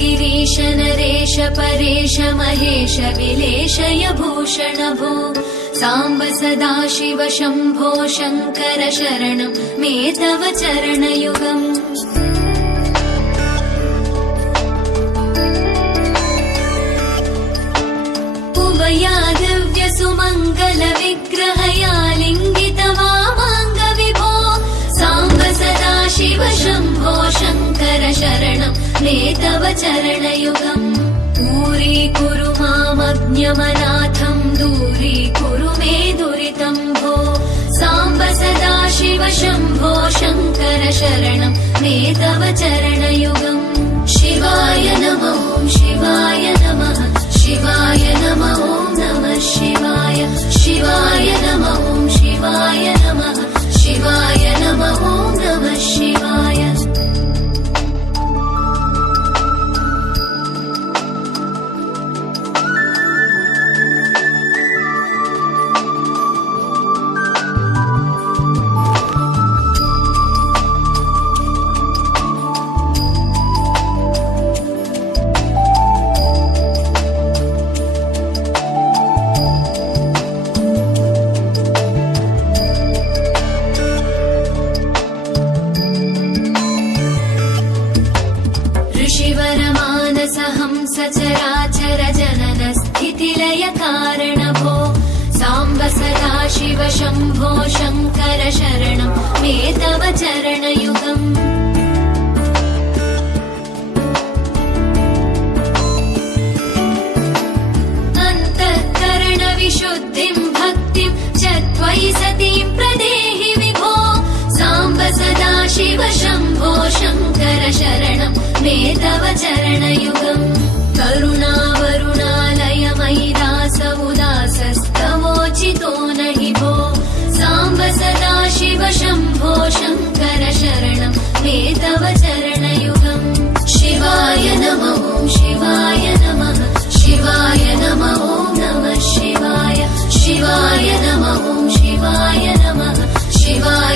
गिरीश नरेश परेश महेश विलेशय भूषण भो साम्ब सदाशिव शम्भो शङ्कर शरणं मे तव चरणयुगम् उभया दिव्य सुमङ्गल विग्रहया लिङ्गित वामाङ्ग विभो साम्ब सदाशिव शम्भो शङ्कर शरणं मे तव चरणयुगम् दूरीकुरु मामज्ञमनाथं दूरीकुरु मे दुरितं भो साम्ब सदाशिव शम्भो शङ्कर शरणं मे तव चरणयुगम् शिवाय नमः शिवाय नमः शिवाय नमः नमः शिवाय शिवाय नमः शिवाय नमः शिवाय नमः नमः शिवाय सचराचर जनन स्थितिलय कारण भो साम्ब सदाशिव शम्भो शङ्कर शरणं मे तव चरणयुगम् अन्तःकरण विशुद्धिं भक्तिं च त्वयि सतीं प्रदेहि विभो साम्ब सदाशिव शम्भो शङ्कर शरणं मे तव चरणयुगम् करुणावरुणालयमयि दास उदासस्तवोचितो नहि भो साम्ब सदाशिव शम्भो शङ्कर शरणं मे तव चरणयुगम् शिवाय नमः शिवाय नमः शिवाय नमः नमः शिवाय शिवाय नमः शिवाय नमः शिवाय